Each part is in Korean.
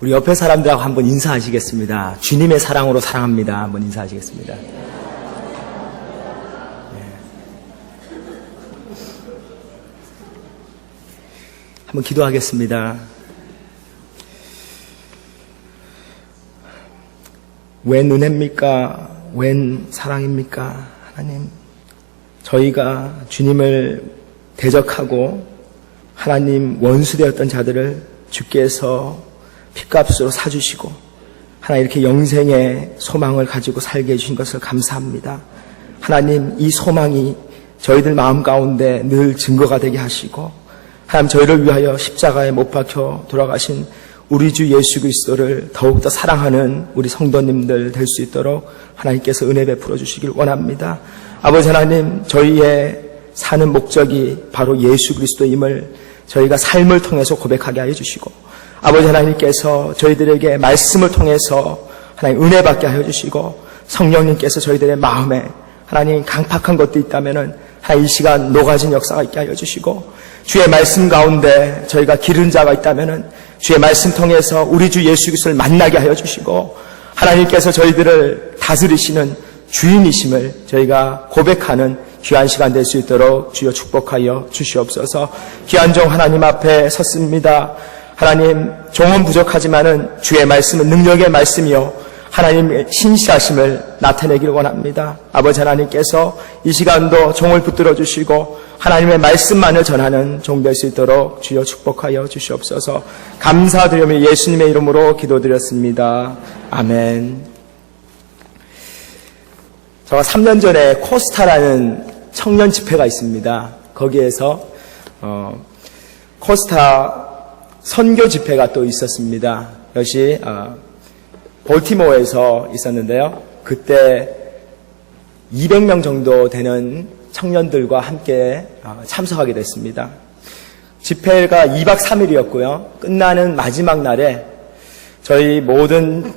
우리 옆에 사람들하고 한번 인사하시겠습니다. 주님의 사랑으로 사랑합니다. 한번 인사하시겠습니다. 한번 기도하겠습니다. 웬 은혜입니까? 웬 사랑입니까? 하나님, 저희가 주님을 대적하고 하나님 원수되었던 자들을 주께서 핏값으로 사주시고 하나님 이렇게 영생의 소망을 가지고 살게 해주신 것을 감사합니다. 하나님, 이 소망이 저희들 마음 가운데 늘 증거가 되게 하시고 하나님, 저희를 위하여 십자가에 못 박혀 돌아가신 우리 주 예수 그리스도를 더욱더 사랑하는 우리 성도님들 될 수 있도록 하나님께서 은혜 베풀어 주시길 원합니다. 아버지 하나님, 저희의 사는 목적이 바로 예수 그리스도임을 저희가 삶을 통해서 고백하게 하여 주시고, 아버지 하나님께서 저희들에게 말씀을 통해서 하나님 은혜 받게 하여 주시고, 성령님께서 저희들의 마음에 하나님 강팍한 것도 있다면은 하나님 이 시간 녹아진 역사가 있게 하여 주시고, 주의 말씀 가운데 저희가 기른 자가 있다면은 주의 말씀 통해서 우리 주 예수 그리스도를 만나게 하여 주시고, 하나님께서 저희들을 다스리시는 주인이심을 저희가 고백하는 귀한 시간 될 수 있도록 주여 축복하여 주시옵소서. 귀한 종 하나님 앞에 섰습니다. 하나님, 종은 부족하지만은 주의 말씀은 능력의 말씀이요 하나님의 신실하심을 나타내기를 원합니다. 아버지 하나님께서 이 시간도 종을 붙들어 주시고 하나님의 말씀만을 전하는 종 될 수 있도록 주여 축복하여 주시옵소서. 감사드리며 예수님의 이름으로 기도드렸습니다. 아멘. 제가 3년 전에 코스타라는 청년 집회가 있습니다. 거기에서 코스타 선교 집회가 또 있었습니다. 역시 볼티모어에서 있었는데요. 그때 200명 정도 되는 청년들과 함께 참석하게 됐습니다. 집회가 2박 3일이었고요. 끝나는 마지막 날에 저희 모든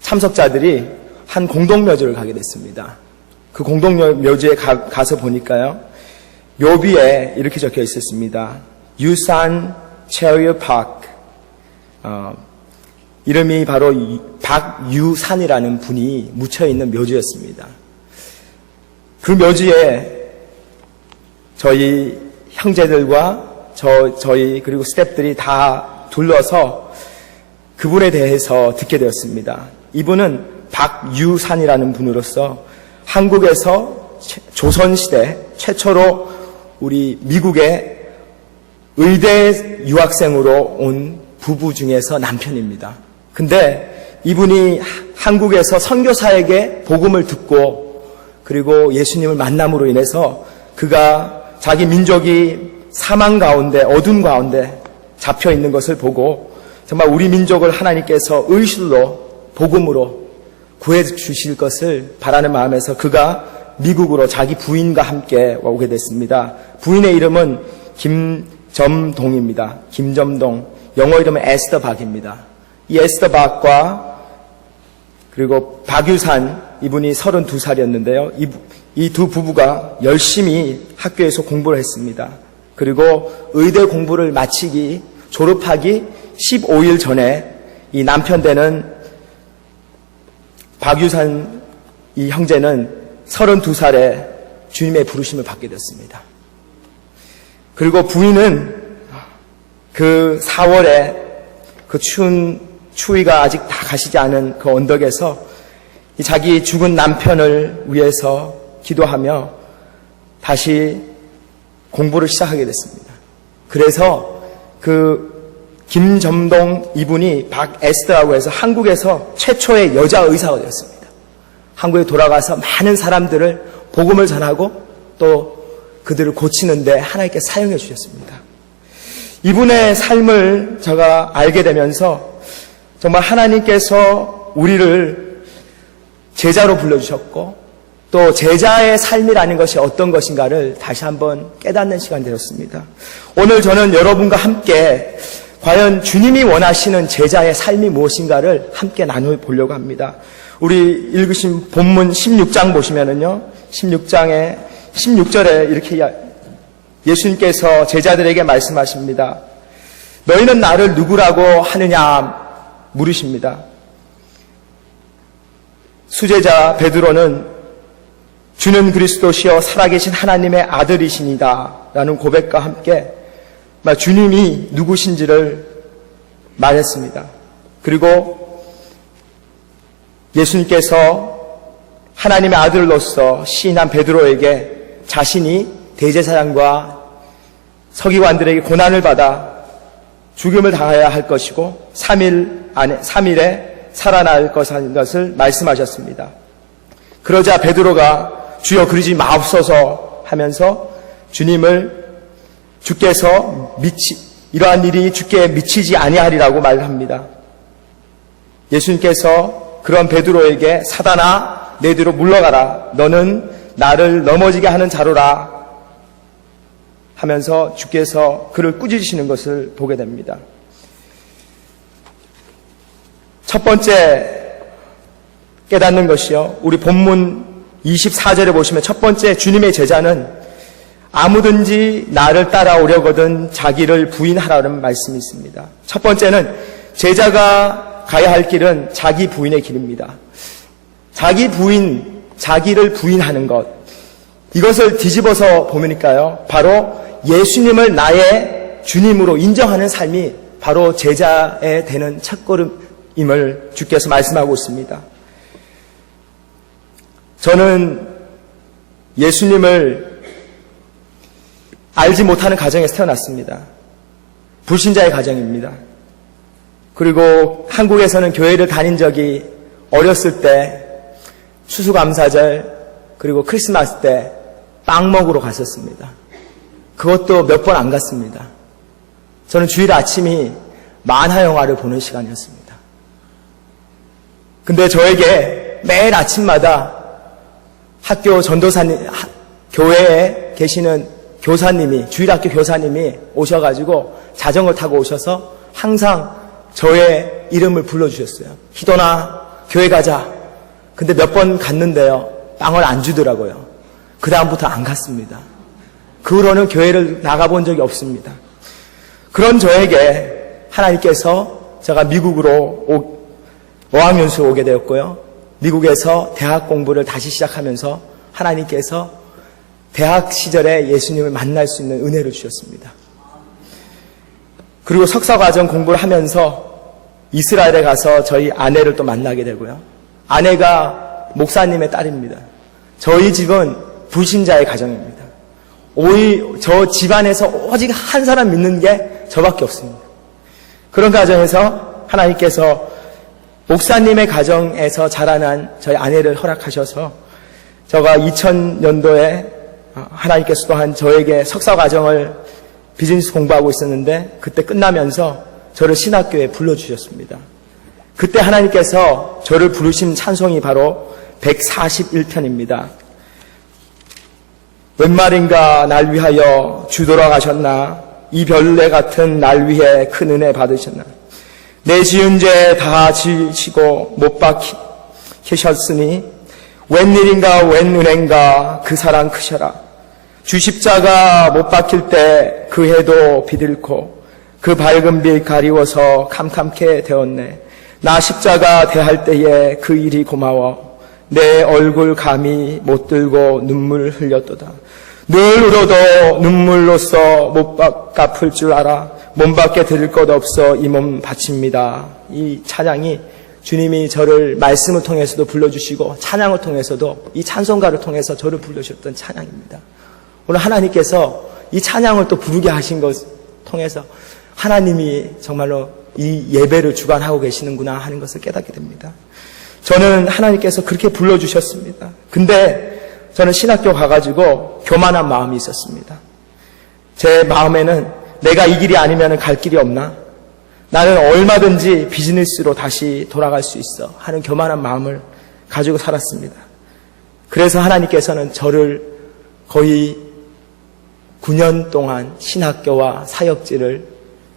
참석자들이 한 공동묘지를 가게 됐습니다. 그 공동묘지에 가서 보니까요, 묘비에 이렇게 적혀 있었습니다. 유산 체리엇 파크. 이름이 바로 박유산이라는 분이 묻혀있는 묘지였습니다. 그 묘지에 저희 형제들과 저희 그리고 스태프들이 다 둘러서 그분에 대해서 듣게 되었습니다. 이분은 박유산이라는 분으로서 한국에서 조선시대 최초로 우리 미국의 의대 유학생으로 온 부부 중에서 남편입니다. 근데 이분이 한국에서 선교사에게 복음을 듣고 그리고 예수님을 만남으로 인해서 그가 자기 민족이 사망 가운데 어둠 가운데 잡혀 있는 것을 보고 정말 우리 민족을 하나님께서 의실로 복음으로 구해 주실 것을 바라는 마음에서 그가 미국으로 자기 부인과 함께 오게 됐습니다. 부인의 이름은 김점동입니다. 김점동. 영어 이름은 에스더 박입니다. 이 에스더 박과 그리고 박유산 이분이 32살이었는데요. 이 두 부부가 열심히 학교에서 공부를 했습니다. 그리고 의대 공부를 마치기 졸업하기 15일 전에 이 남편 되는 박유산 이 형제는 32살에 주님의 부르심을 받게 됐습니다. 그리고 부인은 그 4월에 그 추위가 아직 다 가시지 않은 그 언덕에서 자기 죽은 남편을 위해서 기도하며 다시 공부를 시작하게 됐습니다. 그래서 그 김점동 이분이 박에스더라고 해서 한국에서 최초의 여자 의사가 되었습니다. 한국에 돌아가서 많은 사람들을 복음을 전하고 또 그들을 고치는데 하나님께 사용해 주셨습니다. 이분의 삶을 제가 알게 되면서 정말 하나님께서 우리를 제자로 불러주셨고 또 제자의 삶이라는 것이 어떤 것인가를 다시 한번 깨닫는 시간이 되었습니다. 오늘 저는 여러분과 함께 과연 주님이 원하시는 제자의 삶이 무엇인가를 함께 나눠보려고 합니다. 우리 읽으신 본문 16장 보시면은요, 16장에 16절에 이렇게 예수님께서 제자들에게 말씀하십니다. 너희는 나를 누구라고 하느냐 물으십니다. 수제자 베드로는 주는 그리스도시여 살아계신 하나님의 아들이시니다 라는 고백과 함께 주님이 누구신지를 말했습니다. 그리고 예수님께서 하나님의 아들로서 시인한 베드로에게 자신이 대제사장과 서기관들에게 고난을 받아 죽음을 당해야 할 것이고 3일에 살아날 것을 말씀하셨습니다. 그러자 베드로가 주여 그러지 마옵소서 하면서 주께서 이러한 일이 주께 미치지 아니하리라고 말합니다. 예수님께서 그런 베드로에게 사단아 내 뒤로 물러가라 너는 나를 넘어지게 하는 자로라 하면서 주께서 그를 꾸짖으시는 것을 보게 됩니다. 첫 번째 깨닫는 것이요. 우리 본문 24절에 보시면 첫 번째 주님의 제자는 아무든지 나를 따라오려거든 자기를 부인하라는 말씀이 있습니다. 첫 번째는 제자가 가야 할 길은 자기 부인의 길입니다. 자기를 부인하는 것. 이것을 뒤집어서 보니까요. 바로 예수님을 나의 주님으로 인정하는 삶이 바로 제자에 되는 첫걸음임을 주께서 말씀하고 있습니다. 저는 예수님을 알지 못하는 가정에서 태어났습니다. 불신자의 가정입니다. 그리고 한국에서는 교회를 다닌 적이 어렸을 때 추수감사절 그리고 크리스마스 때 빵 먹으러 갔었습니다. 그것도 몇 번 안 갔습니다. 저는 주일 아침이 만화 영화를 보는 시간이었습니다. 근데 저에게 매일 아침마다 학교 전도사님, 교회에 계시는 교사님이, 주일학교 교사님이 오셔가지고 자전거 타고 오셔서 항상 저의 이름을 불러주셨어요. 희돈아, 교회 가자. 근데 몇 번 갔는데요. 빵을 안 주더라고요. 그 다음부터 안 갔습니다. 그 후로는 교회를 나가본 적이 없습니다. 그런 저에게 하나님께서 제가 미국으로 어학연수에 오게 되었고요. 미국에서 대학 공부를 다시 시작하면서 하나님께서 대학 시절에 예수님을 만날 수 있는 은혜를 주셨습니다. 그리고 석사과정 공부를 하면서 이스라엘에 가서 저희 아내를 또 만나게 되고요. 아내가 목사님의 딸입니다. 저희 집은 불신자의 가정입니다. 저 집안에서 오직 한 사람 믿는 게 저밖에 없습니다. 그런 가정에서 하나님께서 목사님의 가정에서 자라난 저희 아내를 허락하셔서 제가 2000년도에 하나님께서 또한 저에게 석사과정을 비즈니스 공부하고 있었는데 그때 끝나면서 저를 신학교에 불러주셨습니다. 그때 하나님께서 저를 부르신 찬송이 바로 141편입니다. 웬 말인가 날 위하여 주 돌아가셨나 이 별내 같은 날 위해 큰 은혜 받으셨나 내 지은 죄 다 지시고 못 박히셨으니 웬일인가 웬 은혜인가 그 사랑 크셔라 주 십자가 못 박힐 때 그 해도 비들고 그 밝은 빛 가리워서 캄캄케 되었네 나 십자가 대할 때에 그 일이 고마워 내 얼굴 감히 못 들고 눈물 흘렸도다 늘 울어도 눈물로써 못 갚을 줄 알아 몸밖에 드릴 것 없어 이 몸 바칩니다. 이 찬양이 주님이 저를 말씀을 통해서도 불러주시고 찬양을 통해서도 이 찬송가를 통해서 저를 불러주셨던 찬양입니다. 오늘 하나님께서 이 찬양을 또 부르게 하신 것을 통해서 하나님이 정말로 이 예배를 주관하고 계시는구나 하는 것을 깨닫게 됩니다. 저는 하나님께서 그렇게 불러주셨습니다. 근데 저는 신학교 가가지고 교만한 마음이 있었습니다. 제 마음에는 내가 이 길이 아니면 갈 길이 없나? 나는 얼마든지 비즈니스로 다시 돌아갈 수 있어 하는 교만한 마음을 가지고 살았습니다. 그래서 하나님께서는 저를 거의 9년 동안 신학교와 사역지를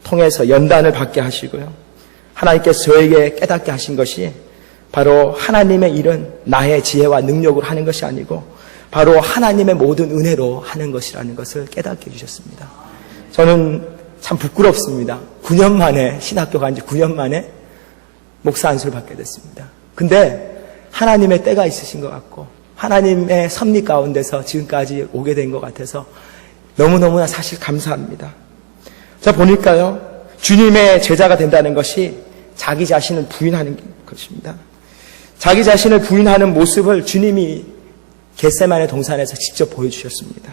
통해서 연단을 받게 하시고요. 하나님께서 저에게 깨닫게 하신 것이 바로 하나님의 일은 나의 지혜와 능력으로 하는 것이 아니고 바로 하나님의 모든 은혜로 하는 것이라는 것을 깨닫게 해주셨습니다. 저는 참 부끄럽습니다. 9년 만에, 신학교 간 지 9년 만에 목사 안수를 받게 됐습니다. 근데 하나님의 때가 있으신 것 같고 하나님의 섭리 가운데서 지금까지 오게 된 것 같아서 너무너무나 사실 감사합니다. 자, 보니까요, 주님의 제자가 된다는 것이 자기 자신을 부인하는 것입니다. 자기 자신을 부인하는 모습을 주님이 겟세마네 동산에서 직접 보여주셨습니다.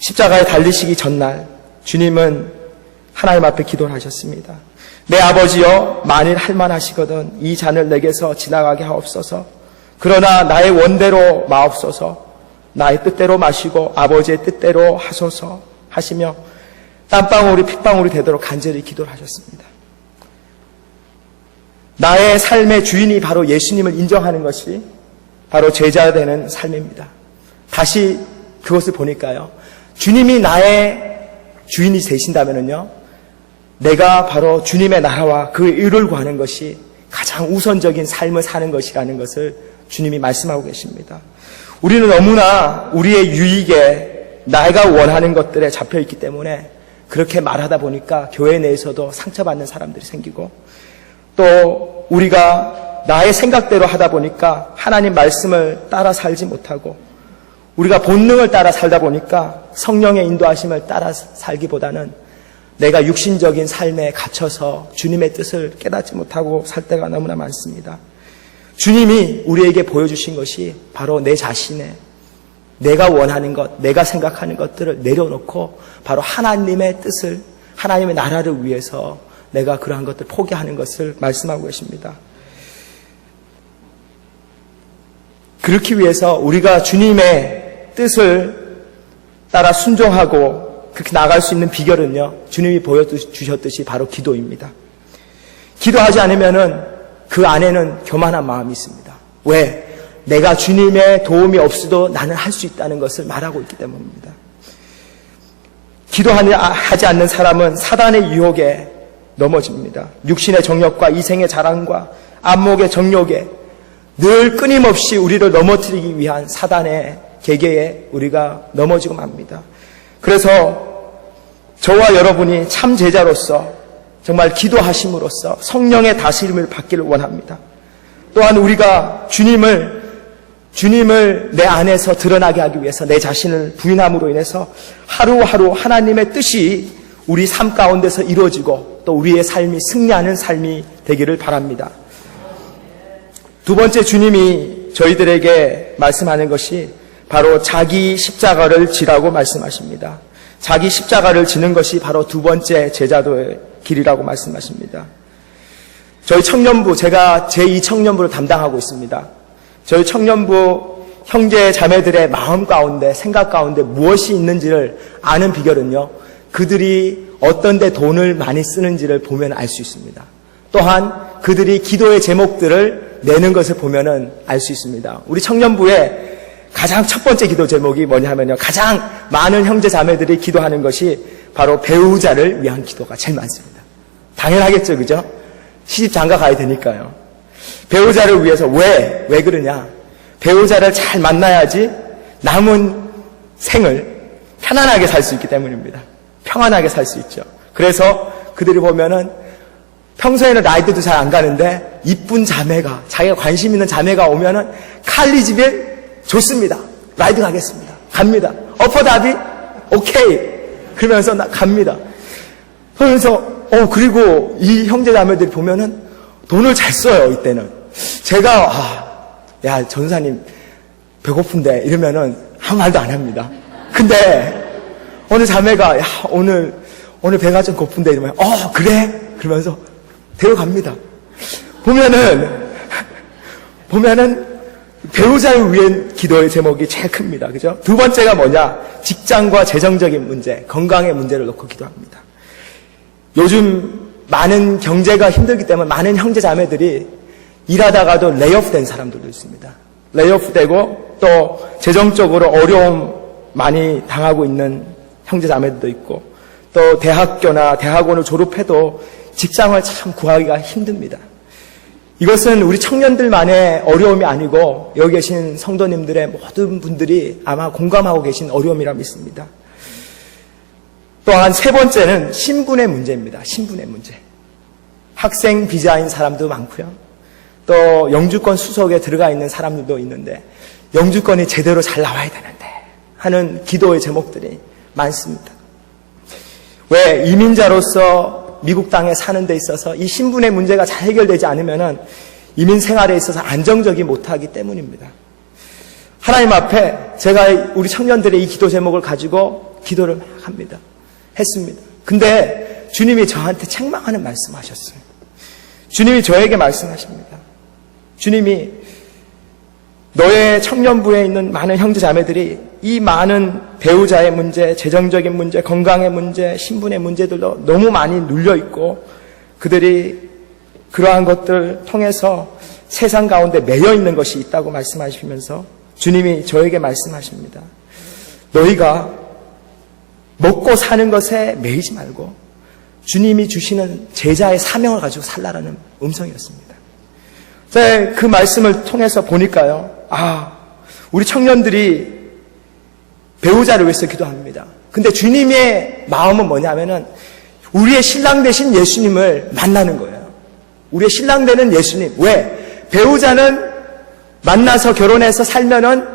십자가에 달리시기 전날 주님은 하나님 앞에 기도를 하셨습니다. 내 아버지여, 만일 할만하시거든 이 잔을 내게서 지나가게 하옵소서. 그러나 나의 원대로 마옵소서. 나의 뜻대로 마시고 아버지의 뜻대로 하소서 하시며 땀방울이 핏방울이 되도록 간절히 기도를 하셨습니다. 나의 삶의 주인이 바로 예수님을 인정하는 것이 바로 제자 되는 삶입니다. 다시 그것을 보니까요, 주님이 나의 주인이 되신다면요, 내가 바로 주님의 나라와 그 의를 구하는 것이 가장 우선적인 삶을 사는 것이라는 것을 주님이 말씀하고 계십니다. 우리는 너무나 우리의 유익에 내가 원하는 것들에 잡혀있기 때문에 그렇게 말하다 보니까 교회 내에서도 상처받는 사람들이 생기고, 또 우리가 나의 생각대로 하다 보니까 하나님 말씀을 따라 살지 못하고, 우리가 본능을 따라 살다 보니까 성령의 인도하심을 따라 살기보다는 내가 육신적인 삶에 갇혀서 주님의 뜻을 깨닫지 못하고 살 때가 너무나 많습니다. 주님이 우리에게 보여주신 것이 바로 내 자신의, 내가 원하는 것, 내가 생각하는 것들을 내려놓고 바로 하나님의 뜻을, 하나님의 나라를 위해서 내가 그러한 것들 포기하는 것을 말씀하고 계십니다. 그렇기 위해서 우리가 주님의 뜻을 따라 순종하고 그렇게 나갈 수 있는 비결은요, 주님이 보여주셨듯이 바로 기도입니다. 기도하지 않으면은 그 안에는 교만한 마음이 있습니다. 왜? 내가 주님의 도움이 없어도 나는 할 수 있다는 것을 말하고 있기 때문입니다. 기도하지 않는 사람은 사단의 유혹에 넘어집니다. 육신의 정욕과 이생의 자랑과 안목의 정욕에 늘 끊임없이 우리를 넘어뜨리기 위한 사단의 계계에 우리가 넘어지고 맙니다. 그래서 저와 여러분이 참 제자로서 정말 기도하심으로써 성령의 다스림을 받기를 원합니다. 또한 우리가 주님을 내 안에서 드러나게 하기 위해서 내 자신을 부인함으로 인해서 하루하루 하나님의 뜻이 우리 삶 가운데서 이루어지고 또 우리의 삶이 승리하는 삶이 되기를 바랍니다. 두 번째, 주님이 저희들에게 말씀하는 것이 바로 자기 십자가를 지라고 말씀하십니다. 자기 십자가를 지는 것이 바로 두 번째 제자도의 길이라고 말씀하십니다. 저희 청년부, 제가 제2청년부를 담당하고 있습니다. 저희 청년부 형제 자매들의 마음 가운데, 생각 가운데 무엇이 있는지를 아는 비결은요, 그들이 어떤 데 돈을 많이 쓰는지를 보면 알 수 있습니다. 또한 그들이 기도의 제목들을 내는 것을 보면 알 수 있습니다. 우리 청년부의 가장 첫 번째 기도 제목이 뭐냐면요, 가장 많은 형제 자매들이 기도하는 것이 바로 배우자를 위한 기도가 제일 많습니다. 당연하겠죠, 그죠? 시집 장가 가야 되니까요. 배우자를 위해서 왜 그러냐? 배우자를 잘 만나야지 남은 생을 편안하게 살 수 있기 때문입니다. 평안하게 살 수 있죠. 그래서 그들이 보면은 평소에는 라이드도 잘 안 가는데 이쁜 자매가, 자기가 관심 있는 자매가 오면은 칼리 집에 좋습니다. 라이드 가겠습니다. 갑니다. 어퍼다비? 오케이. 그러면서 갑니다. 그러면서 그리고 이 형제 자매들이 보면은 돈을 잘 써요. 이때는 제가 야 전사님 배고픈데 이러면은 아무 말도 안 합니다. 근데 어느 자매가 야 오늘 배가 좀 고픈데 이러면 그래? 그러면서 데려갑니다. 보면은 배우자를 위한 기도의 제목이 제일 큽니다. 그죠? 두 번째가 뭐냐? 직장과 재정적인 문제, 건강의 문제를 놓고 기도합니다. 요즘 많은 경제가 힘들기 때문에 많은 형제 자매들이 일하다가도 레이오프된 사람들도 있습니다. 레이오프되고 또 재정적으로 어려움 많이 당하고 있는 형제 자매들도 있고, 또 대학교나 대학원을 졸업해도 직장을 참 구하기가 힘듭니다. 이것은 우리 청년들만의 어려움이 아니고 여기 계신 성도님들의 모든 분들이 아마 공감하고 계신 어려움이라 믿습니다. 또한 세 번째는 신분의 문제입니다. 신분의 문제. 학생 비자인 사람도 많고요. 또 영주권 수속에 들어가 있는 사람들도 있는데 영주권이 제대로 잘 나와야 되는데 하는 기도의 제목들이 많습니다. 왜 이민자로서 미국 땅에 사는 데 있어서 이 신분의 문제가 잘 해결되지 않으면 이민 생활에 있어서 안정적이 못하기 때문입니다. 하나님 앞에 제가 우리 청년들의 이 기도 제목을 가지고 기도를 합니다. 했습니다. 근데 주님이 저한테 책망하는 말씀하셨어요. 주님이 저에게 말씀하십니다. 주님이 너의 청년부에 있는 많은 형제 자매들이 이 많은 배우자의 문제, 재정적인 문제, 건강의 문제, 신분의 문제들로 너무 많이 눌려있고 그들이 그러한 것들 통해서 세상 가운데 매여 있는 것이 있다고 말씀하시면서 주님이 저에게 말씀하십니다. 너희가 먹고 사는 것에 매이지 말고 주님이 주시는 제자의 사명을 가지고 살라라는 음성이었습니다. 그 말씀을 통해서 보니까요. 우리 청년들이 배우자를 위해서 기도합니다. 근데 주님의 마음은 뭐냐면은 우리의 신랑 되신 예수님을 만나는 거예요. 우리의 신랑 되는 예수님. 왜? 배우자는 만나서 결혼해서 살면은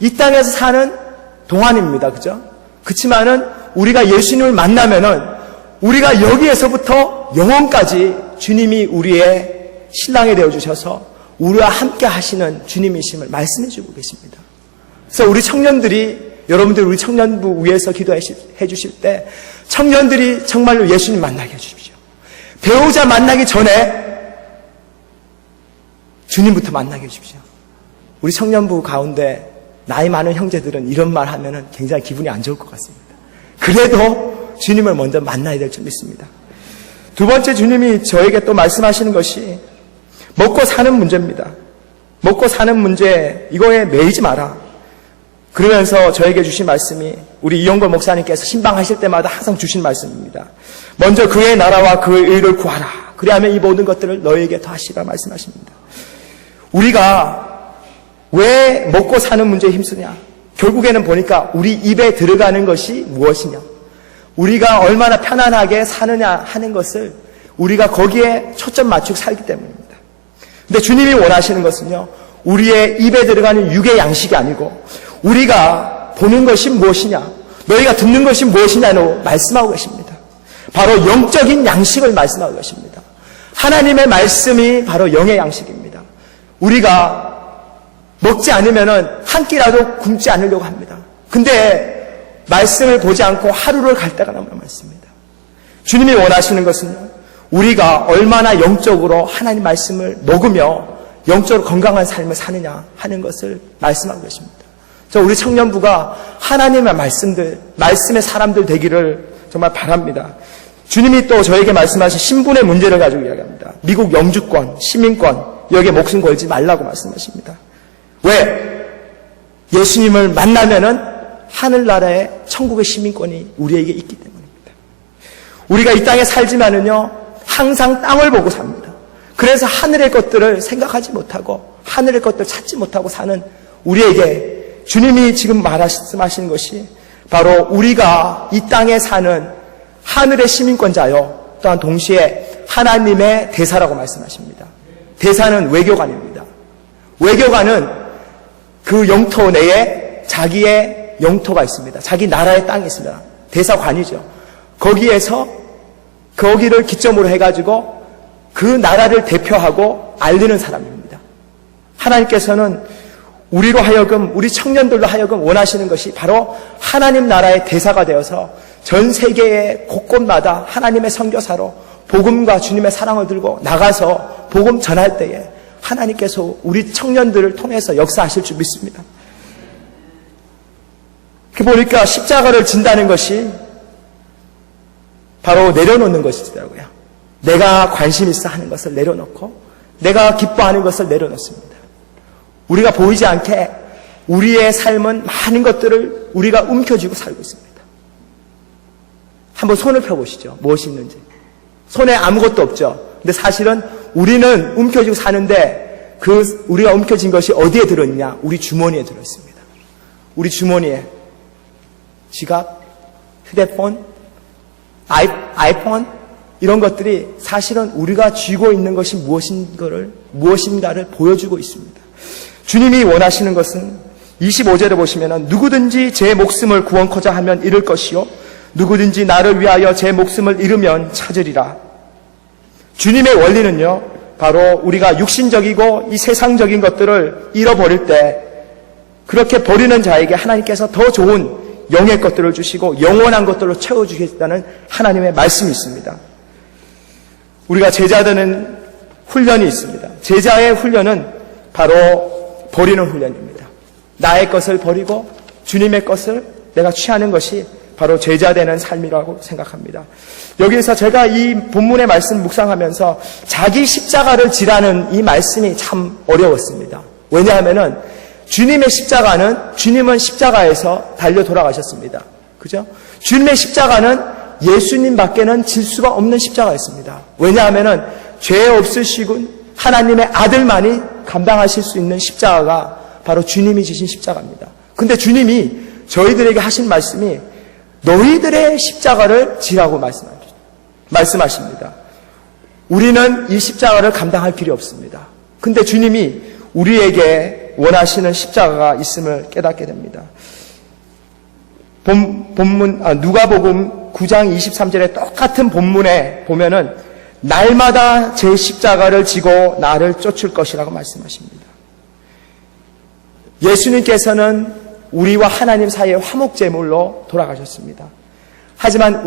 이 땅에서 사는 동안입니다. 그죠? 그치만은 우리가 예수님을 만나면은 우리가 여기에서부터 영원까지 주님이 우리의 신랑이 되어주셔서 우리와 함께 하시는 주님이심을 말씀해주고 계십니다. 그래서 우리 청년들이 여러분들 우리 청년부 위해서 기도해 주실 때 청년들이 정말로 예수님 만나게 해주십시오. 배우자 만나기 전에 주님부터 만나게 해주십시오. 우리 청년부 가운데 나이 많은 형제들은 이런 말 하면은 굉장히 기분이 안 좋을 것 같습니다. 그래도 주님을 먼저 만나야 될 줄 믿습니다. 두 번째 주님이 저에게 또 말씀하시는 것이 먹고 사는 문제입니다. 먹고 사는 문제 이거에 매이지 마라. 그러면서 저에게 주신 말씀이 우리 이영걸 목사님께서 신방하실 때마다 항상 주신 말씀입니다. 먼저 그의 나라와 그의 의를 구하라. 그리하면 이 모든 것들을 너에게 더하시라 말씀하십니다. 우리가 왜 먹고 사는 문제에 힘쓰냐? 결국에는 보니까 우리 입에 들어가는 것이 무엇이냐? 우리가 얼마나 편안하게 사느냐 하는 것을 우리가 거기에 초점 맞추고 살기 때문입니다. 근데 주님이 원하시는 것은요, 우리의 입에 들어가는 육의 양식이 아니고 우리가 보는 것이 무엇이냐, 너희가 듣는 것이 무엇이냐로 말씀하고 계십니다. 바로 영적인 양식을 말씀하고 계십니다. 하나님의 말씀이 바로 영의 양식입니다. 우리가 먹지 않으면 한 끼라도 굶지 않으려고 합니다. 근데 말씀을 보지 않고 하루를 갈 때가 너무 많습니다. 주님이 원하시는 것은요, 우리가 얼마나 영적으로 하나님 말씀을 먹으며 영적으로 건강한 삶을 사느냐 하는 것을 말씀하고 계십니다. 우리 청년부가 하나님의 말씀들, 말씀의 사람들 되기를 정말 바랍니다. 주님이 또 저에게 말씀하신 신분의 문제를 가지고 이야기합니다. 미국 영주권, 시민권, 여기에 목숨 걸지 말라고 말씀하십니다. 왜? 예수님을 만나면은 하늘나라의 천국의 시민권이 우리에게 있기 때문입니다. 우리가 이 땅에 살지만은요, 항상 땅을 보고 삽니다. 그래서 하늘의 것들을 생각하지 못하고 하늘의 것들을 찾지 못하고 사는 우리에게 주님이 지금 말씀하시는 것이 바로 우리가 이 땅에 사는 하늘의 시민권자요, 또한 동시에 하나님의 대사라고 말씀하십니다. 대사는 외교관입니다. 외교관은 그 영토 내에 자기의 영토가 있습니다. 자기 나라의 땅이 있습니다. 대사관이죠. 거기를 기점으로 해가지고 그 나라를 대표하고 알리는 사람입니다. 하나님께서는 우리로 하여금, 우리 청년들로 하여금 원하시는 것이 바로 하나님 나라의 대사가 되어서 전 세계의 곳곳마다 하나님의 선교사로 복음과 주님의 사랑을 들고 나가서 복음 전할 때에 하나님께서 우리 청년들을 통해서 역사하실 줄 믿습니다. 보니까 십자가를 진다는 것이 바로 내려놓는 것이더라고요. 내가 관심 있어 하는 것을 내려놓고 내가 기뻐하는 것을 내려놓습니다. 우리가 보이지 않게 우리의 삶은 많은 것들을 우리가 움켜쥐고 살고 있습니다. 한번 손을 펴보시죠. 무엇이 있는지. 손에 아무것도 없죠. 근데 사실은 우리는 움켜쥐고 사는데 우리가 움켜진 것이 어디에 들어있냐? 우리 주머니에 들어있습니다. 우리 주머니에 지갑, 휴대폰, 아이폰 이런 것들이 사실은 우리가 쥐고 있는 것이 무엇인가를 보여주고 있습니다. 주님이 원하시는 것은 25절에 보시면은 누구든지 제 목숨을 구원코자 하면 잃을 것이요 누구든지 나를 위하여 제 목숨을 잃으면 찾으리라. 주님의 원리는요, 바로 우리가 육신적이고 이 세상적인 것들을 잃어버릴 때 그렇게 버리는 자에게 하나님께서 더 좋은 영의 것들을 주시고 영원한 것들로 채워주겠다는 하나님의 말씀이 있습니다. 우리가 제자 되는 훈련이 있습니다. 제자의 훈련은 바로 버리는 훈련입니다. 나의 것을 버리고 주님의 것을 내가 취하는 것이 바로 제자 되는 삶이라고 생각합니다. 여기에서 제가 이 본문의 말씀 묵상하면서 자기 십자가를 지라는 이 말씀이 참 어려웠습니다. 왜냐하면은 주님의 십자가는 주님은 십자가에서 달려 돌아가셨습니다. 그죠? 주님의 십자가는 예수님 밖에는 질 수가 없는 십자가였습니다. 왜냐하면은 죄 없으시군 하나님의 아들만이 감당하실 수 있는 십자가가 바로 주님이 지신 십자가입니다. 근데 주님이 저희들에게 하신 말씀이 너희들의 십자가를 지라고 말씀하십니다. 우리는 이 십자가를 감당할 필요 없습니다. 근데 주님이 우리에게 원하시는 십자가가 있음을 깨닫게 됩니다. 누가복음 9장 23절에 똑같은 본문에 보면은 날마다 제 십자가를 지고 나를 쫓을 것이라고 말씀하십니다. 예수님께서는 우리와 하나님 사이의 화목제물로 돌아가셨습니다. 하지만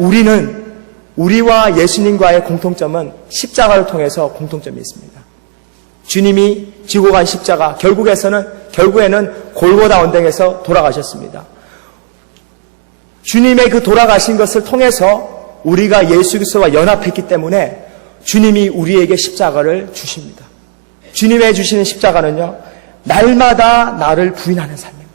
우리와 예수님과의 공통점은 십자가를 통해서 공통점이 있습니다. 주님이 지고 간 십자가, 결국에는 골고다 언덕에서 돌아가셨습니다. 주님의 그 돌아가신 것을 통해서 우리가 예수 그리스도와 연합했기 때문에 주님이 우리에게 십자가를 주십니다. 주님의 주시는 십자가는요, 날마다 나를 부인하는 삶입니다.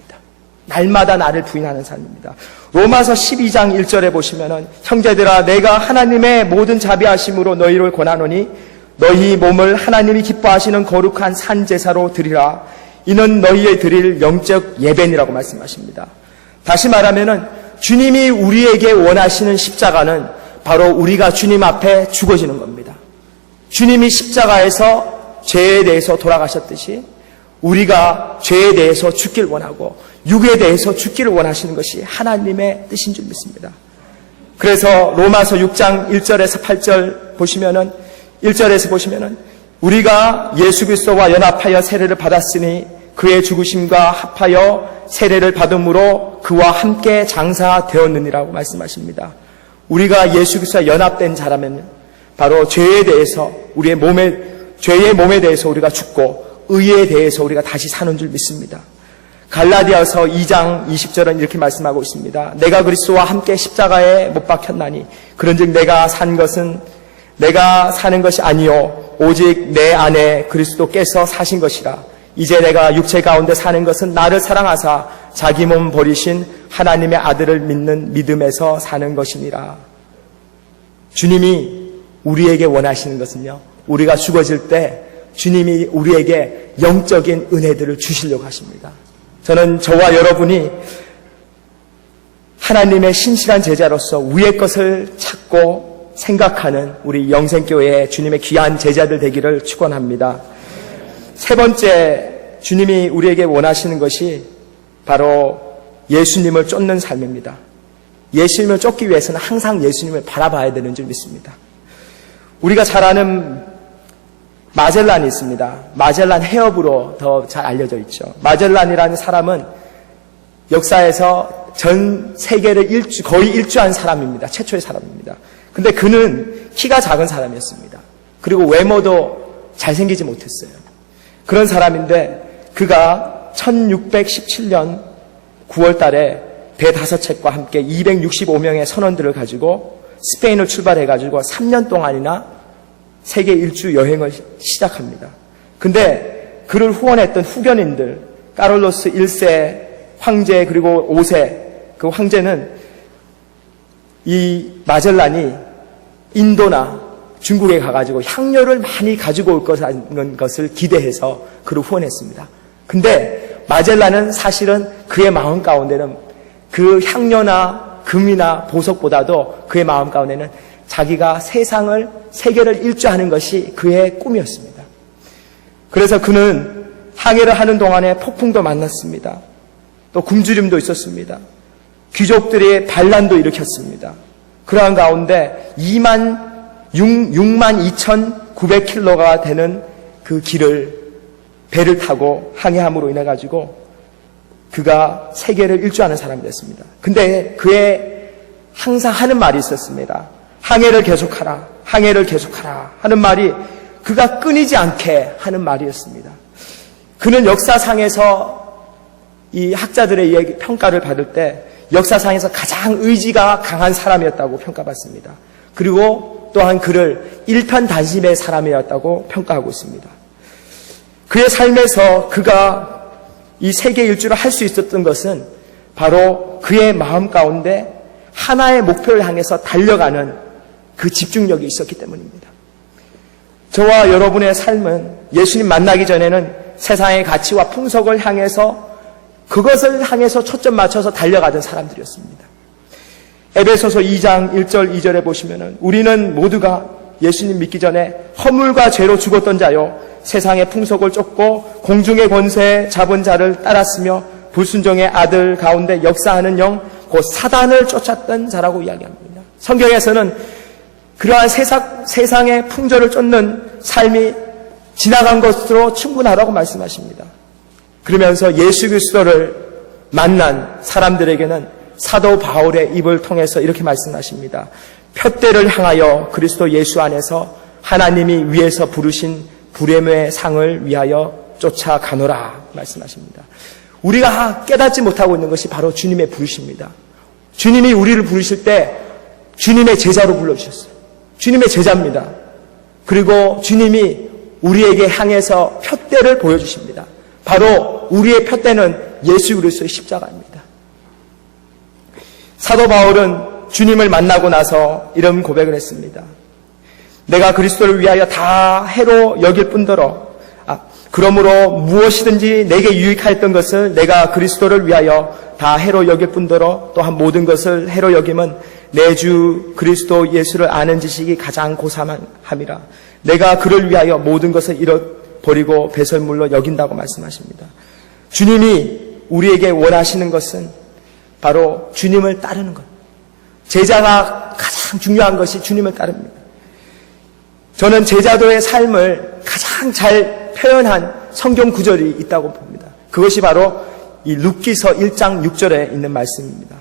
날마다 나를 부인하는 삶입니다. 로마서 12장 1절에 보시면은 형제들아 내가 하나님의 모든 자비하심으로 너희를 권하노니 너희 몸을 하나님이 기뻐하시는 거룩한 산 제사로 드리라. 이는 너희의 드릴 영적 예배니라고 말씀하십니다. 다시 말하면은 주님이 우리에게 원하시는 십자가는 바로 우리가 주님 앞에 죽어지는 겁니다. 주님이 십자가에서 죄에 대해서 돌아가셨듯이 우리가 죄에 대해서 죽길 원하고 육에 대해서 죽기를 원하시는 것이 하나님의 뜻인 줄 믿습니다. 그래서 로마서 6장 1절에서 8절 보시면은 1절에서 보시면은 우리가 예수 그리스도와 연합하여 세례를 받았으니 그의 죽으심과 합하여 세례를 받음으로 그와 함께 장사되었느니라고 말씀하십니다. 우리가 예수 그리스도와 연합된 자라면 바로 죄에 대해서 죄의 몸에 대해서 우리가 죽고 의에 대해서 우리가 다시 사는 줄 믿습니다. 갈라디아서 2장 20절은 이렇게 말씀하고 있습니다. 내가 그리스도와 함께 십자가에 못 박혔나니 그런즉 내가 사는 것이 아니요 오직 내 안에 그리스도께서 사신 것이라. 이제 내가 육체 가운데 사는 것은 나를 사랑하사 자기 몸 버리신 하나님의 아들을 믿는 믿음에서 사는 것이니라. 주님이 우리에게 원하시는 것은요, 우리가 죽어질 때 주님이 우리에게 영적인 은혜들을 주시려고 하십니다. 저는 저와 여러분이 하나님의 신실한 제자로서 위의 것을 찾고 생각하는 우리 영생교회의 주님의 귀한 제자들 되기를 축원합니다. 세 번째, 주님이 우리에게 원하시는 것이 바로 예수님을 쫓는 삶입니다. 예수님을 쫓기 위해서는 항상 예수님을 바라봐야 되는 줄 믿습니다. 우리가 잘 아는 마젤란이 있습니다. 마젤란 해협으로 더 잘 알려져 있죠. 마젤란이라는 사람은 역사에서 전 세계를 거의 일주한 사람입니다. 최초의 사람입니다. 근데 그는 키가 작은 사람이었습니다. 그리고 외모도 잘생기지 못했어요. 그런 사람인데 그가 1617년 9월 달에 배 5척과 함께 265명의 선원들을 가지고 스페인을 출발해가지고 3년 동안이나 세계 일주 여행을 시작합니다. 근데 그를 후원했던 후견인들, 카를로스 1세 황제 그리고 5세 그 황제는 이 마젤란이 인도나 중국에 가가지고 향료를 많이 가지고 올 것을 기대해서 그를 후원했습니다. 근데 마젤란은 사실은 그의 마음 가운데는 그 향료나 금이나 보석보다도 그의 마음 가운데는 자기가 세계를 일주하는 것이 그의 꿈이었습니다. 그래서 그는 항해를 하는 동안에 폭풍도 만났습니다. 또 굶주림도 있었습니다. 귀족들의 반란도 일으켰습니다. 그러한 가운데 62,900km가 되는 그 길을 배를 타고 항해함으로 인해 가지고 그가 세계를 일주하는 사람이 됐습니다. 근데 그의 항상 하는 말이 있었습니다. 항해를 계속하라, 항해를 계속하라 하는 말이 그가 끊이지 않게 하는 말이었습니다. 그는 역사상에서 이 학자들의 평가를 받을 때 역사상에서 가장 의지가 강한 사람이었다고 평가받습니다. 그리고 또한 그를 일편단심의 사람이었다고 평가하고 있습니다. 그의 삶에서 그가 이 세계 일주를 할 수 있었던 것은 바로 그의 마음 가운데 하나의 목표를 향해서 달려가는 그 집중력이 있었기 때문입니다. 저와 여러분의 삶은 예수님 만나기 전에는 세상의 가치와 풍속을 향해서 그것을 향해서 초점 맞춰서 달려가던 사람들이었습니다. 에베소서 2장 1절 2절에 보시면은 우리는 모두가 예수님 믿기 전에 허물과 죄로 죽었던 자요 세상의 풍속을 쫓고 공중의 권세 잡은 자를 따랐으며 불순종의 아들 가운데 역사하는 영 곧 사단을 쫓았던 자라고 이야기합니다. 성경에서는 그러한 세상의 풍조를 쫓는 삶이 지나간 것으로 충분하다고 말씀하십니다. 그러면서 예수 그리스도를 만난 사람들에게는 사도 바울의 입을 통해서 이렇게 말씀하십니다. 푯대를 향하여 그리스도 예수 안에서 하나님이 위에서 부르신 부름의 상을 위하여 쫓아가노라 말씀하십니다. 우리가 깨닫지 못하고 있는 것이 바로 주님의 부르심입니다. 주님이 우리를 부르실 때 주님의 제자로 불러주셨어요. 주님의 제자입니다. 그리고 주님이 우리에게 향해서 푯대를 보여주십니다. 바로 우리의 푯대는 예수 그리스도의 십자가입니다. 사도 바울은 주님을 만나고 나서 이런 고백을 했습니다. 내가 그리스도를 위하여 다 해로 여길 뿐더러 그러므로 무엇이든지 내게 유익하였던 것을 내가 그리스도를 위하여 다 해로 여길 뿐더러 또한 모든 것을 해로 여김은 내 주 그리스도 예수를 아는 지식이 가장 고삼함이라. 내가 그를 위하여 모든 것을 잃어버리고 배설물로 여긴다고 말씀하십니다. 주님이 우리에게 원하시는 것은 바로 주님을 따르는 것. 제자가 가장 중요한 것이 주님을 따릅니다. 저는 제자도의 삶을 가장 잘 표현한 성경 구절이 있다고 봅니다. 그것이 바로 이 룻기서 1장 6절에 있는 말씀입니다.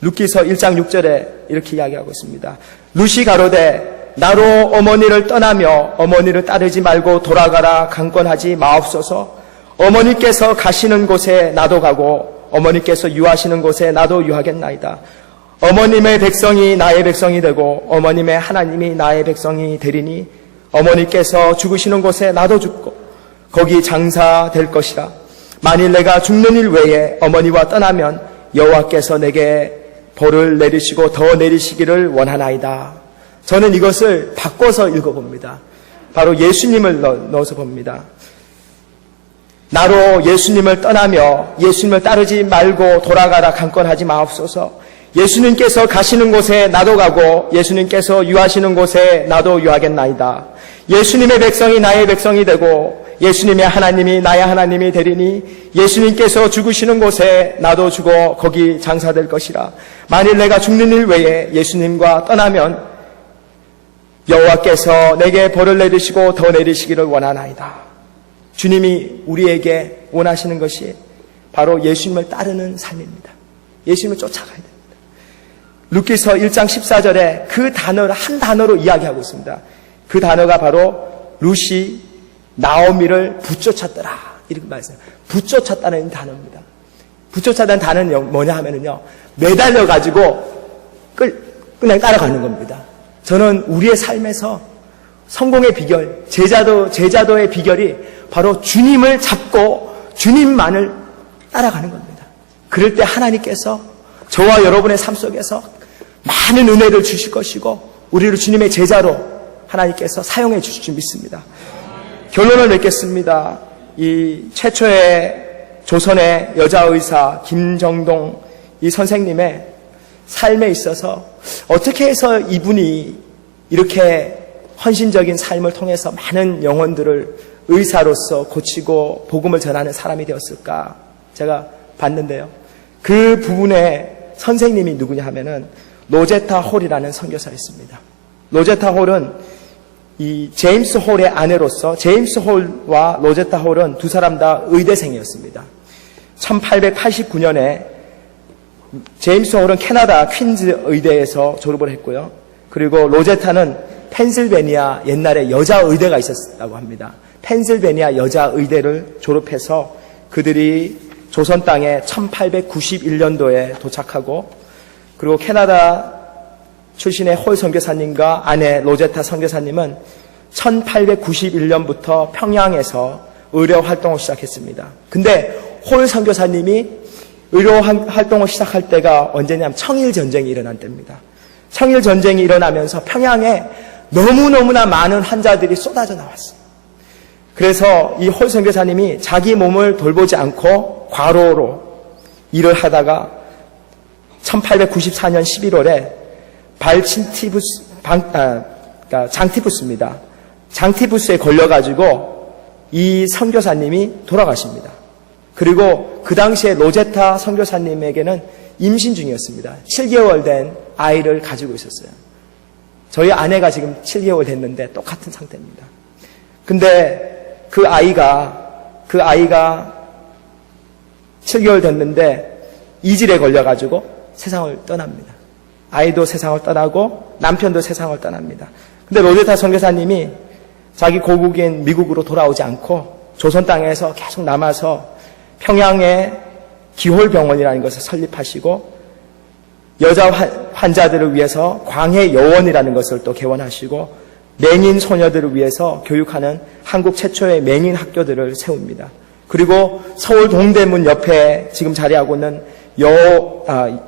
룻기서 1장 6절에 이렇게 이야기하고 있습니다. 룻이 가로되 나로 어머니를 떠나며 어머니를 따르지 말고 돌아가라 강권하지 마옵소서. 어머니께서 가시는 곳에 나도 가고 어머니께서 유하시는 곳에 나도 유하겠나이다. 어머님의 백성이 나의 백성이 되고 어머님의 하나님이 나의 백성이 되리니 어머니께서 죽으시는 곳에 나도 죽고 거기 장사될 것이라. 만일 내가 죽는 일 외에 어머니와 떠나면 여호와께서 내게 벌을 내리시고 더 내리시기를 원하나이다. 저는 이것을 바꿔서 읽어봅니다. 바로 예수님을 넣어서 봅니다. 나로 예수님을 떠나며 예수님을 따르지 말고 돌아가라 강권하지 마옵소서. 예수님께서 가시는 곳에 나도 가고 예수님께서 유하시는 곳에 나도 유하겠나이다. 예수님의 백성이 나의 백성이 되고 예수님의 하나님이 나의 하나님이 되리니 예수님께서 죽으시는 곳에 나도 죽어 거기 장사될 것이라. 만일 내가 죽는 일 외에 예수님과 떠나면 여호와께서 내게 벌을 내리시고 더 내리시기를 원하나이다. 주님이 우리에게 원하시는 것이 바로 예수님을 따르는 삶입니다. 예수님을 쫓아가야 됩니다. 룻기서 1장 14절에 그 단어를 한 단어로 이야기하고 있습니다. 그 단어가 바로 룻이 나오미를 붙쫓았더라 이렇게 말씀해요. 붙쫓았다는 단어입니다. 붙쫓았다는 단어는 뭐냐 하면은요, 매달려가지고 그냥 따라가는 겁니다. 저는 우리의 삶에서 성공의 비결, 제자도의 비결이 바로 주님을 잡고 주님만을 따라가는 겁니다. 그럴 때 하나님께서 저와 여러분의 삶 속에서 많은 은혜를 주실 것이고 우리를 주님의 제자로 하나님께서 사용해 주실 줄 믿습니다. 결론을 맺겠습니다. 이 최초의 조선의 여자 의사 김정동 이 선생님의 삶에 있어서 어떻게 해서 이분이 이렇게 헌신적인 삶을 통해서 많은 영혼들을 의사로서 고치고 복음을 전하는 사람이 되었을까? 제가 봤는데요. 그 부분에 선생님이 누구냐 하면은 로제타 홀이라는 선교사였습니다. 로제타 홀은 이 제임스 홀의 아내로서 제임스 홀과 로제타 홀은 두 사람 다 의대생이었습니다. 1889년에 제임스 홀은 캐나다 퀸즈 의대에서 졸업을 했고요. 그리고 로제타는 펜실베니아 옛날에 여자 의대가 있었다고 합니다. 펜실베니아 여자 의대를 졸업해서 그들이 조선 땅에 1891년도에 도착하고 그리고 캐나다 출신의 홀 선교사님과 아내 로제타 선교사님은 1891년부터 평양에서 의료 활동을 시작했습니다. 근데 홀 선교사님이 의료 활동을 시작할 때가 언제냐면 청일전쟁이 일어난 때입니다. 청일전쟁이 일어나면서 평양에 너무너무나 많은 환자들이 쏟아져 나왔어요. 그래서 이 홀 선교사님이 자기 몸을 돌보지 않고 과로로 일을 하다가 1894년 11월에 장티푸스입니다. 장티푸스에 걸려가지고 이 선교사님이 돌아가십니다. 그리고 그 당시에 로제타 선교사님에게는 임신 중이었습니다. 7개월 된 아이를 가지고 있었어요. 저희 아내가 지금 7개월 됐는데 똑같은 상태입니다. 근데 그 아이가 7개월 됐는데 이질에 걸려가지고 세상을 떠납니다. 아이도 세상을 떠나고 남편도 세상을 떠납니다. 근데 로제타 선교사님이 자기 고국인 미국으로 돌아오지 않고 조선 땅에서 계속 남아서 평양에 기홀병원이라는 것을 설립하시고 여자 환자들을 위해서 광해 여원이라는 것을 또 개원하시고 맹인 소녀들을 위해서 교육하는 한국 최초의 맹인 학교들을 세웁니다. 그리고 서울 동대문 옆에 지금 자리하고 있는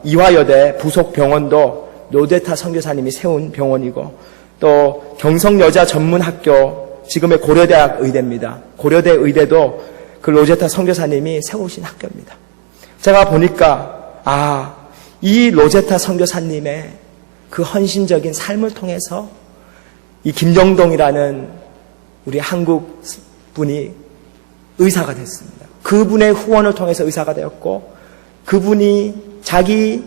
이화여대 부속 병원도 로제타 선교사님이 세운 병원이고 또 경성여자전문학교 지금의 고려대학 의대입니다. 고려대 의대도 그 로제타 선교사님이 세우신 학교입니다. 제가 보니까 이 로제타 선교사님의 그 헌신적인 삶을 통해서 이 김정동이라는 우리 한국 분이 의사가 됐습니다. 그분의 후원을 통해서 의사가 되었고 그분이 자기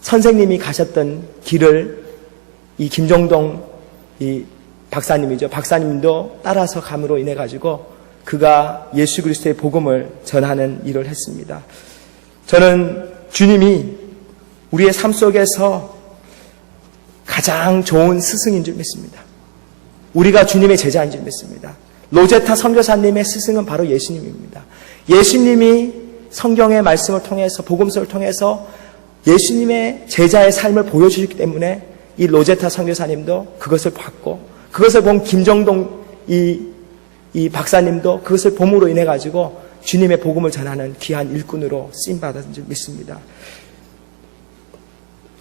선생님이 가셨던 길을 이 김정동 이 박사님이죠. 박사님도 따라서 감으로 인해 가지고 그가 예수 그리스도의 복음을 전하는 일을 했습니다. 저는 주님이 우리의 삶 속에서 가장 좋은 스승인 줄 믿습니다. 우리가 주님의 제자인 줄 믿습니다. 로제타 선교사님의 스승은 바로 예수님입니다. 예수님이 성경의 말씀을 통해서 복음서를 통해서 예수님의 제자의 삶을 보여주셨기 때문에 이 로제타 선교사님도 그것을 봤고 그것을 본 김정동 이 박사님도 그것을 봄으로 인해 가지고 주님의 복음을 전하는 귀한 일꾼으로 쓰임받은 줄 믿습니다.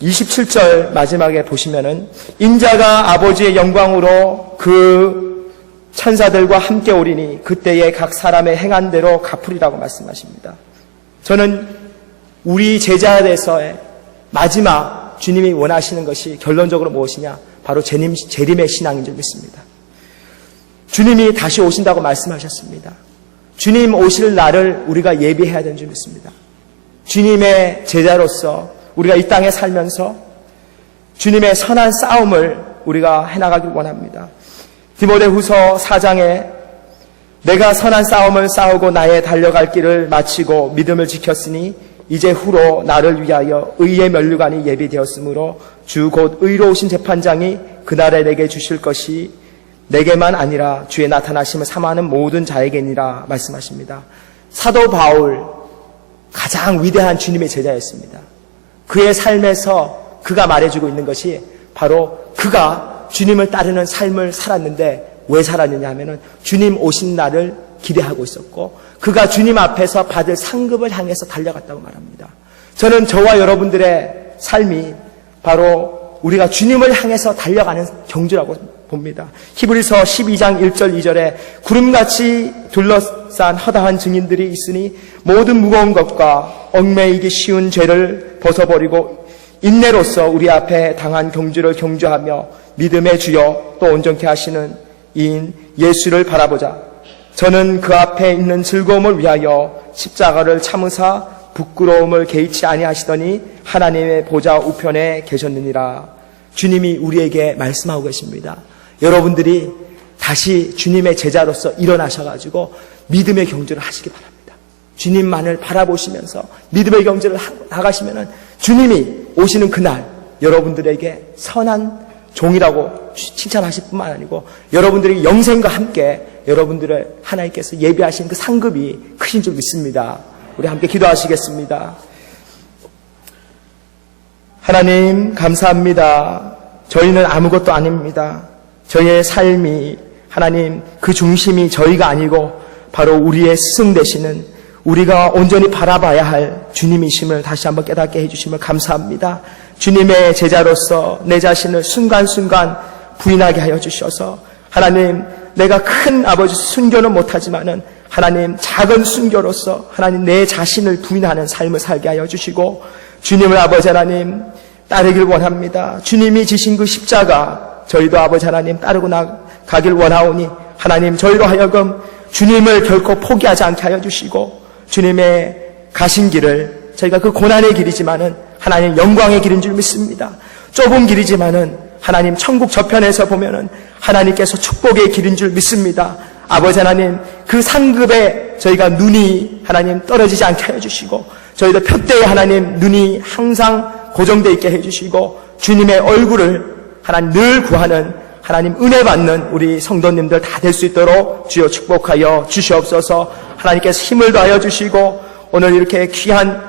27절 마지막에 보시면은 인자가 아버지의 영광으로 그 천사들과 함께 오리니 그때에 각 사람의 행한 대로 갚으리라고 말씀하십니다. 저는 우리 제자에서의 마지막 주님이 원하시는 것이 결론적으로 무엇이냐? 바로 재림의 신앙인 줄 믿습니다. 주님이 다시 오신다고 말씀하셨습니다. 주님 오실 날을 우리가 예비해야 되는 줄 믿습니다. 주님의 제자로서 우리가 이 땅에 살면서 주님의 선한 싸움을 우리가 해나가길 원합니다. 디모데후서 4장에 내가 선한 싸움을 싸우고 나의 달려갈 길을 마치고 믿음을 지켰으니 이제 후로 나를 위하여 의의 면류관이 예비되었으므로 주 곧 의로우신 재판장이 그날에 내게 주실 것이 내게만 아니라 주의 나타나심을 사모하는 모든 자에게니라 말씀하십니다. 사도 바울 가장 위대한 주님의 제자였습니다. 그의 삶에서 그가 말해주고 있는 것이 바로 그가 주님을 따르는 삶을 살았는데 왜 살았느냐 하면은 주님 오신 날을 기대하고 있었고 그가 주님 앞에서 받을 상급을 향해서 달려갔다고 말합니다. 저는 저와 여러분들의 삶이 바로 우리가 주님을 향해서 달려가는 경주라고 봅니다. 히브리서 12장 1절 2절에 구름같이 둘러싼 허다한 증인들이 있으니 모든 무거운 것과 얽매이기 쉬운 죄를 벗어버리고 인내로서 우리 앞에 당한 경주를 경주하며 믿음의 주여 또 온전케 하시는 이인 예수를 바라보자. 저는 그 앞에 있는 즐거움을 위하여 십자가를 참으사 부끄러움을 개의치 아니하시더니 하나님의 보좌 우편에 계셨느니라. 주님이 우리에게 말씀하고 계십니다. 여러분들이 다시 주님의 제자로서 일어나셔가지고 믿음의 경주를 하시기 바랍니다. 주님만을 바라보시면서 믿음의 경주를 나가시면은 주님이 오시는 그날 여러분들에게 선한 종이라고 칭찬하실 뿐만 아니고 여러분들이 영생과 함께 여러분들의 하나님께서 예비하신 그 상급이 크신 줄 믿습니다. 우리 함께 기도하시겠습니다. 하나님 감사합니다. 저희는 아무것도 아닙니다. 저희의 삶이 하나님 그 중심이 저희가 아니고 바로 우리의 스승 되시는 우리가 온전히 바라봐야 할 주님이심을 다시 한번 깨닫게 해주심을 감사합니다. 주님의 제자로서 내 자신을 순간순간 부인하게 하여 주셔서 하나님 내가 큰 아버지 순교는 못하지만은 하나님 작은 순교로서 하나님 내 자신을 부인하는 삶을 살게 하여 주시고 주님을 아버지 하나님 따르길 원합니다. 주님이 지신 그 십자가 저희도 아버지 하나님 따르고 나가길 원하오니 하나님 저희로 하여금 주님을 결코 포기하지 않게 하여 주시고 주님의 가신 길을 저희가 그 고난의 길이지만은 하나님 영광의 길인 줄 믿습니다. 좁은 길이지만은 하나님 천국 저편에서 보면은 하나님께서 축복의 길인 줄 믿습니다. 아버지 하나님 그 상급에 저희가 눈이 하나님 떨어지지 않게 하여 주시고 저희도 표대에 하나님 눈이 항상 고정되어 있게 해주시고 주님의 얼굴을 하나님 늘 구하는 하나님 은혜 받는 우리 성도님들 다 될 수 있도록 주여 축복하여 주시옵소서. 하나님께서 힘을 더하여 주시고 오늘 이렇게 귀한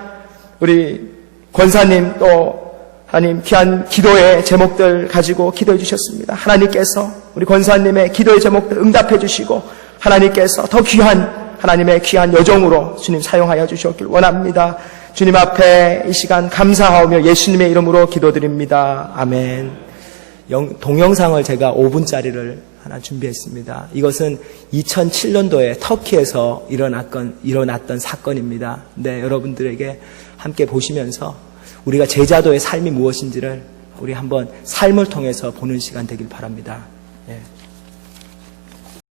우리 권사님 또 하나님 귀한 기도의 제목들 가지고 기도해 주셨습니다. 하나님께서 우리 권사님의 기도의 제목들 응답해 주시고 하나님께서 더 귀한 하나님의 귀한 여종으로 주님 사용하여 주시옵길 원합니다. 주님 앞에 이 시간 감사하오며 예수님의 이름으로 기도드립니다. 아멘. 동영상을 제가 5분짜리를 하나 준비했습니다. 이것은 2007년도에 터키에서 일어났던 사건입니다. 네, 여러분들에게 함께 보시면서 우리가 제자도의 삶이 무엇인지를 우리 한번 삶을 통해서 보는 시간 되길 바랍니다. 네.